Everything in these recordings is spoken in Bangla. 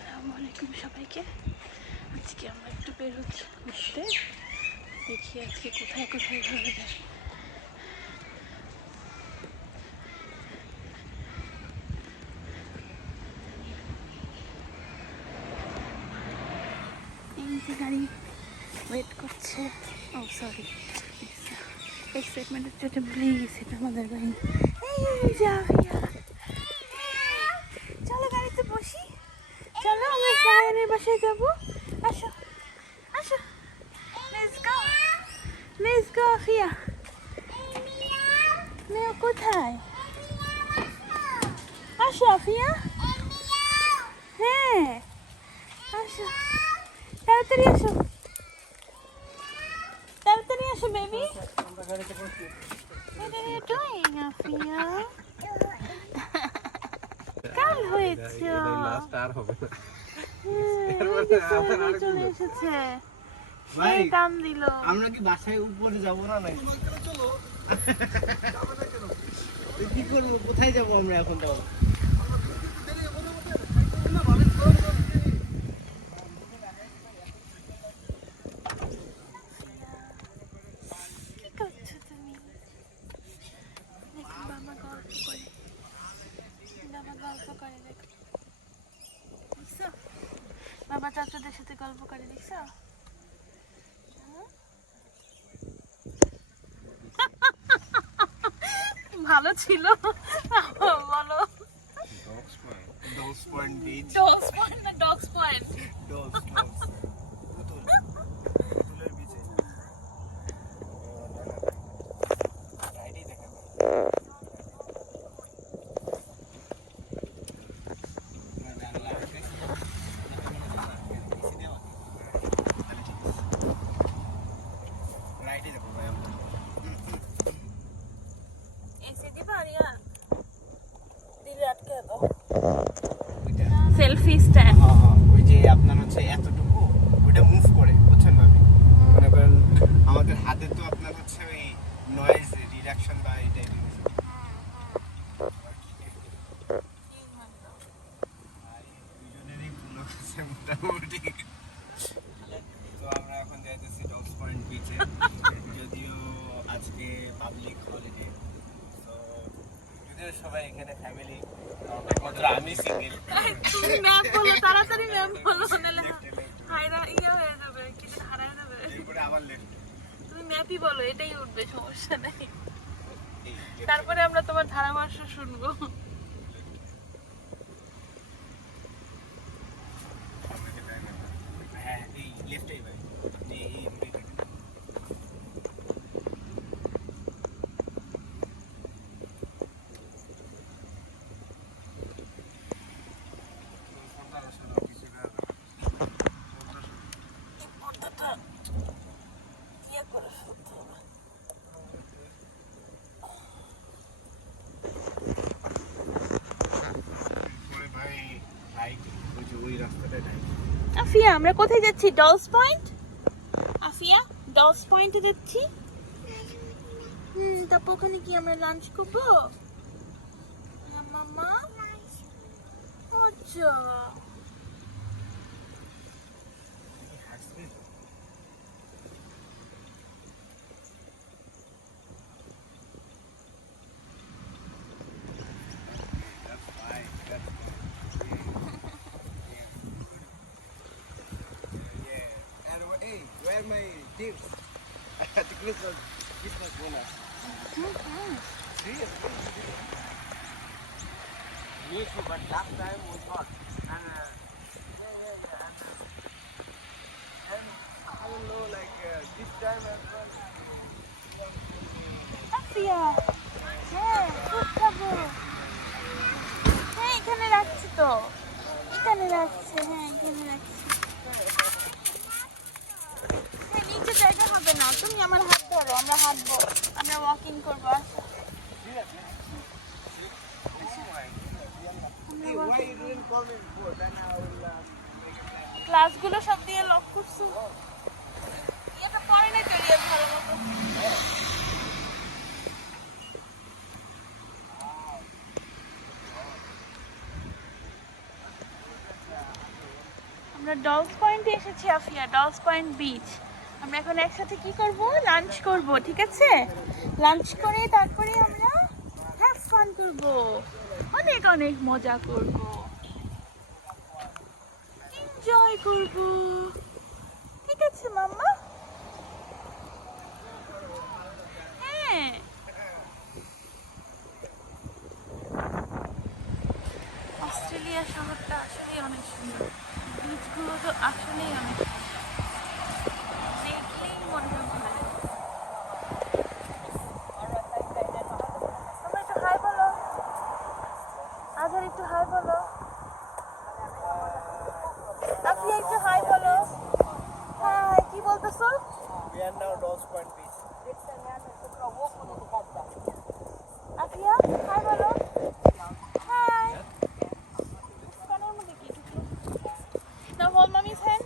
আসসালামু আলাইকুম সবাইকে। আজকে আমরা একটু বের হচ্ছি ঘুরতে, দেখি আজকে কোথায় কোথায় ঘোরা যায়। এই যে গাড়ি ওয়েট করছে। ও সরি, এক্সাইটমেন্টের জন্য ভুলে গেছি এটা আমাদের বাড়ি। এই যে আফিয়া, চলো গাড়িতে বসি, চলো আমরা সায়নের বাসায় যাবো। আসো আসো, let's go let's go Afia. মেয়ে কোথায়? আসো আফিয়া, হ্যাঁ আসো, তাড়াতাড়ি আসো, তাড়াতাড়ি আসো baby. What are you doing Afia? কাল হয়েছে, চলে এসেছে, সেই টান দিল। আমরা কি বাসায় উপরে যাবো না নাকি? কি করবো, কোথায় যাবো আমরা এখন? তাও কি করছো তুমি? দেখো বাবা গল্প করে, বাবা গল্প করে, দেখো দেখছো বাবা চাচাদের সাথে গল্প করে, দেখছো? ভালো ছিল বলো। Dogs point beach, dogs point না ডগস পয়েন্ট, ডগস পুতুলের বিচে রাইডই দেখা রাইডই দেখো ভাই আমরা। এসে দিবা রিয়া, দিলে আটকে দাও। সেলফি স্ট্যান্ড, ওই যে আপনার হচ্ছে এতটুকু ওইটা মুভ করে, বুঝছেন ভাবি? মনে করেন আমাদের হাতে তো আপনার হচ্ছে ওই নয়েজ রিডাকশন বা এই টাইপের দুজনেরই পুরো আছে মোটামুটি। তো আমরা এখন যাইতেছি ডগস পয়েন্ট বিচে, যদিও আজকে পাবলিক হলিডে। তো যদিও সবাই এখানে ফ্যামিলি, একমাত্র আমি সিঙ্গেল। তুমি ম্যাপ বলো, তাড়াতাড়ি ম্যাপ বলো, নাহলে হায়রা ইয়া হয়ে যাবে, কিছু হারায় যাবে। এরপরে আবার লেফট, তুমি ম্যাপই বলো, এটাই উঠবে, সমস্যা নেই। তারপরে আমরা তোমার ধারাভাষ্য শুনবো। হ্যাঁ এই লেফটেই ভাই, আপনি এই রুটে ভাই রাইট, ওই যে ওই রাস্তাটাই রাইট। আফিয়া আমরা কোথায় যাচ্ছি? Dolls point. আফিয়া ডলস পয়েন্টে যাচ্ছি। তারপর ওখানে কি আমরা লাঞ্চ করবো? মামা আচ্ছা, Hey, where are my tips? The Christmas bonus. Seriously? Me too, but last time was not. And I don't know, like this time as well. Afia হ্যাঁ খুব খাবো। হ্যাঁ এখানে রাখছি তো, এখানে রাখছে, হ্যাঁ এখানে রাখছি। হ্যাঁ নিচে জায়গা হবে না, তুমি আমার হাত ধরো, আমরা হাঁটবো, আমরা ওয়াকিং করবো। আসো Hey, why you didn't call me before? Then I will make a plan. ক্লাসগুলো সব দিয়ে লক করছো, এটা পরে না চলিয়ে ভালো মতো। আমরা ডলস পয়েন্টে এসেছি আফিয়া, ডলস পয়েন্ট বিচ। আমরা এখন একসাথে কি করব? লাঞ্চ করব, ঠিক আছে? লাঞ্চ করে তারপরে আমরা হ্যাভ ফান করব, অনেক অনেক মজা করব, এনজয় করব, ঠিক আছে মাম্মা? হ্যাঁ। অস্ট্রেলিয়া শহরটা আসলেই অনেক সুন্দর, বিচগুলো তো আসলেই অনেক দেখলেই মনে হয় ভালো লাগে। তোমরা একটু হাই বলো, আজহার একটু হাই বলো, আফিয়া একটু হাই বলো। হাই, কি বলতেছো? We are now Dolls Point Beach. Afia hi বলো। হাই। কানের মধ্যে কি ঢুকলো? Now hold mommy's hand.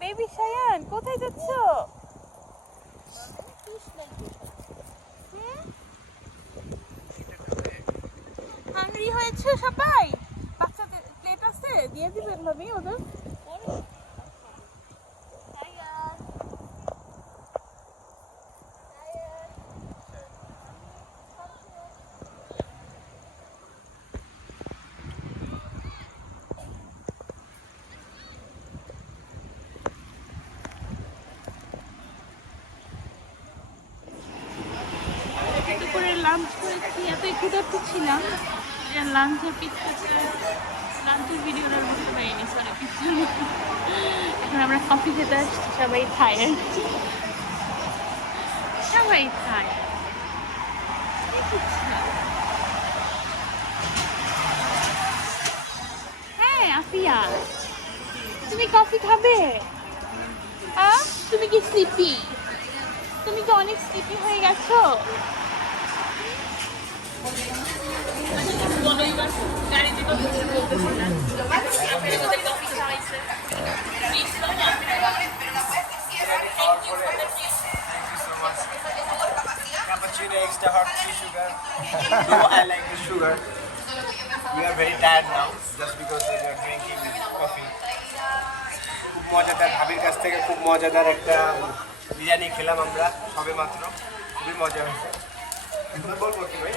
Baby Shayan, কোথায় যাচ্ছ? হাংরি হয়েছে সবাই? বাচ্চাদের প্লেট আছে, দিয়ে দিবেন ভাবি ওদের। দুপুরে লাঞ্চ করেছি, এতই ক্ষুধার্ত ছিলাম যে লাঞ্চের লাঞ্চের ভিডিওটা বুঝতে পারিনি, সরি কিছু। এখন আমরা কফি খেতে আসছি, সবাই খায় আর কি। সবাই খায়। হ্যাঁ আফিয়া, তুমি কফি খাবে? তুমি কি স্লিপি? তুমি কি অনেক স্লিপি হয়ে গেছো? Cappuccino extra hot, 3 sugar. No, I like the sugar. We are very tired now just because we are drinking coffee. খুব মজাদার, ভাবির কাছ থেকে খুব মজাদার একটা বিরিয়ানি খেলাম আমরা সবে মাত্র, খুবই মজা হয়েছে। বলবো কি ভাই?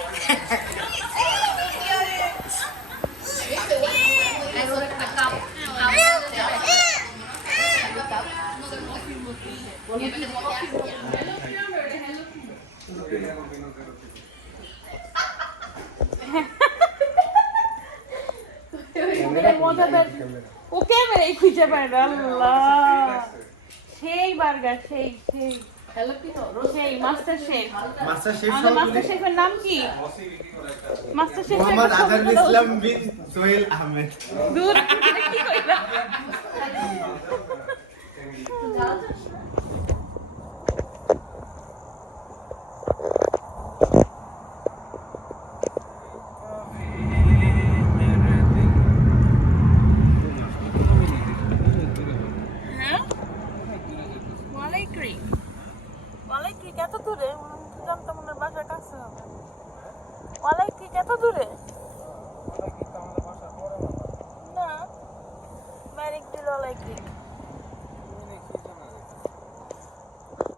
মজাদার, ও ক্যামেরাই খুঁজে পায় না। আল্লাহ, সেই বার্গার, সেই সেই সেই মাস্টার শেফ। আমাদের মাস্টার শেফের নাম কি? মাস্টার শেফ মোহাম্মদ আজহারুল ইসলাম বিন সোহেল আহমেদ। দূর, এটা কি কইলা? হ্যাঁ, ওয়ালাই ক্রিক। ওয়ালাই ক্রিক এত দূরে? জানতাম ওনার বাসার কাছে হবে। ওয়ালাই ক্রিক এত দূরে? না, ব্যারিকডিল ওয়ালাই ক্রিক।